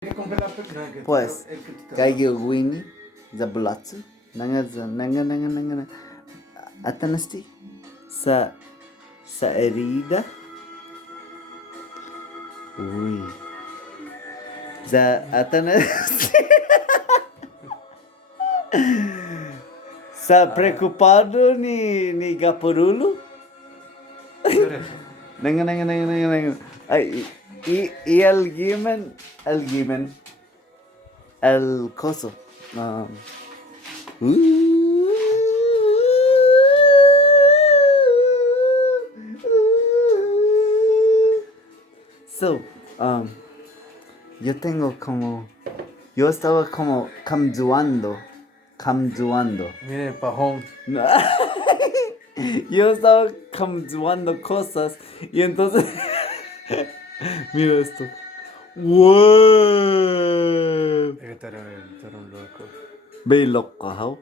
que comprar la película que Pues, el que tú te kay Winnie, the Blatz, nanga, atanasti, sa herida, uy, atanasti, sa preocupado ni Gaporulu, Llores. nanga, ay, y el gimen, el coso, So, yo tengo como, yo estaba como camduando. Mire, pajón. No, yo estaba camduando cosas y entonces, mira esto. ¡Wow! Es que tú eres un loco. Ve loco, ¿no?